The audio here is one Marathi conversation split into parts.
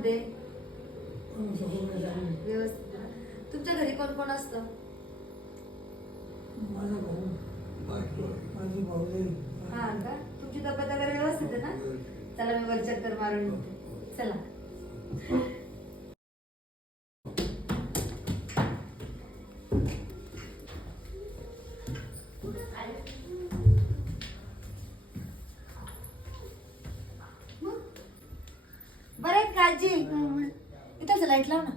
म्हणते? व्यवस्थित. तुमच्या घरी कोण कोण असतं? हा का? तुमची तब्येत वगैरे व्यवस्थित आहे ना? चला मी वर चक्कर मारून येते. चला. बरं आहे काळजी. इथंच लाईट लाव ना.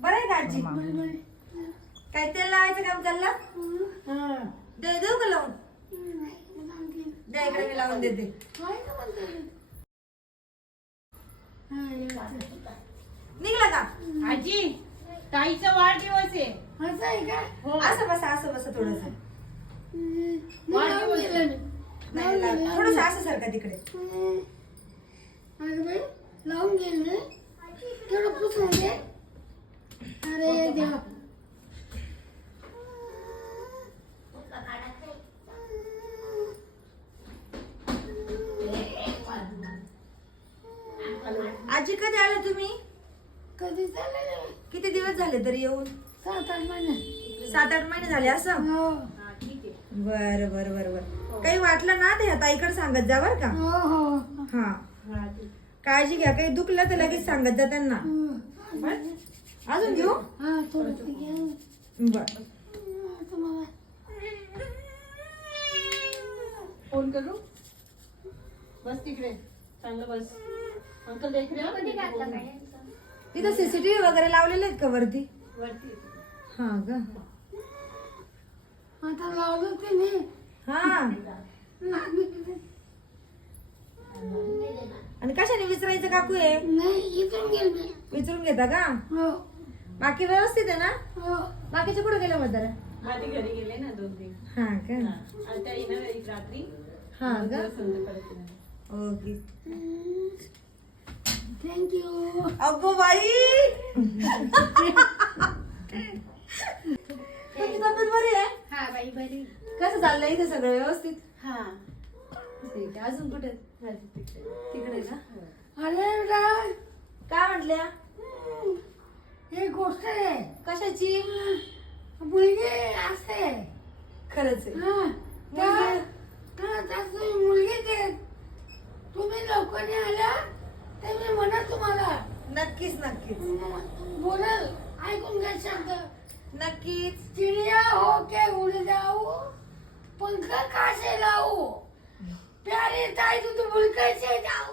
बरं आहे काळजी. काय तेल लावायचं काम चाललं? देऊ का लावून? द्या इकडे, मी लावून देते. निघला का? आजी, ताईचा वाढदिवस आहे. असं आहे का? असं बसा थोडस. वाढदिवस. नाही थोडस असं सारखं तिकडे. अगं बाई लावून गेले तेवढं पुसून दे. अरे देवा. आजी कधी आले तुम्ही? कधी चालले? किती दिवस झाले तरी येऊन? 7-8 महिने. 7-8 महिने झाले असं? हो बर बर बर बर. काही वाटलं ना ते ताईकडे सांगत जा बर का. हो हो. हा काळजी घ्या. काही दुखलं तर लगेच सांगत जा त्यांना. अजून घेऊ? हा थोडं घे. बर. तुम्हाला फोन करू? बस तिकडे. चांगलं बस. अंकल देख रहे हो? तिथं सीसीटीव्ही वगैरे लावलेले आहेत का वरती? वरती. हा का? आता लावलं ते नाही. हा. आणि कशाने विचारायचं काकू आहे? नाही इथून गेले. विचारून घेता का? हो बाकी व्यवस्थित आहे ना? हो. बाकीचे कुठे गेले म्हातारा? आधी घरी गेले ना 2 दिन. हा का? आणि त्या येणार एक रात्री. हा का? संध्याकाळी येणार. ओके. थँक्यू. अगो बाई तुमची तब्येत बरी आहे? हा बाई बरी. कसं चाललंय इथे सगळं व्यवस्थित? हा. ठीक आहे. अजून कुठे? तिकडे ना? अरे बेटा काय म्हटल्या? एक गोष्ट आहे. कशाची? मुलगी असते. खरंच आहे. मुलगी ते तुम्ही लवकर आला ते मी म्हणत तुम्हाला नक्कीच नक्कीच बोलल ऐकून घ्या शब्द. नक्कीच. चिड़िया हो के उड़ जाऊ पंख कासे लाऊ प्यारी ताई तू तो भूल कैसे जाऊ.